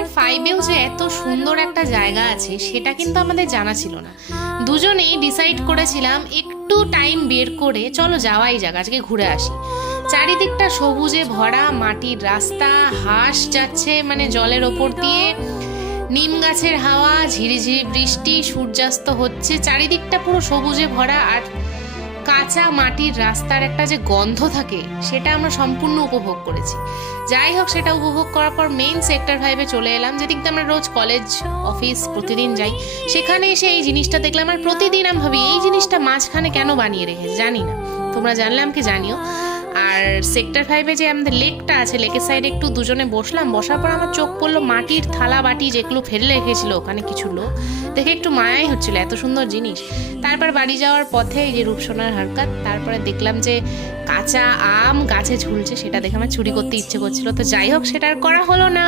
Sector 5-এও যে এত সুন্দর একটা জায়গা আছে সেটা কিন্তু আমাদের জানা ছিল না। দুজনেই ডিসাইড করেছিলাম একটু টাইম বের করে চলো যাওয়াই যাক, আজকে ঘুরে আসি। চারিদিকটা সবুজে ভরা, মাটির রাস্তা, হাঁস যাচ্ছে মানে জলের ওপর দিয়ে, নিম গাছের হাওয়া, ঝিরিঝিরি বৃষ্টি, সূর্যাস্ত হচ্ছে, চারিদিকটা পুরো সবুজে ভরা। আর কাঁচা মাটির রাস্তার একটা যে গন্ধ থাকে সেটা আমরা সম্পূর্ণ উপভোগ করেছি। যাই হোক, সেটা উপভোগ করার পর মেইন সেক্টর 5-এ চলে এলাম, যেদিক দিয়ে আমরা রোজ কলেজ অফিস প্রতিদিন যাই। সেখানে এসে এই জিনিসটা দেখলাম, আর প্রতিদিন আমি ভাবি এই জিনিসটা মাঝখানে কেন বানিয়ে রেখেছে, জানি না, তোমরা জানলে আমাকে জানিও। আর সেক্টর 5-এ যে আমাদের লেকটা আছে, লেকের সাইডে একটু দুজনে বসলাম, বসার পর আমার চোখ পড়লো মাটির থালা বাটি যেগুলো ফেলে রেখেছিল ওখানে কিছু লোক, দেখে একটু মায়াই হচ্ছিল, এত সুন্দর জিনিস। তারপর বাড়ি যাওয়ার পথে এই যে রূপসোনার হারকাত, তারপরে দেখলাম যে কাঁচা আম গাছে ঝুলছে, সেটা দেখে আমার চুরি করতে ইচ্ছে করছিল। তো যাই হোক, সেটা আর করা হলো না।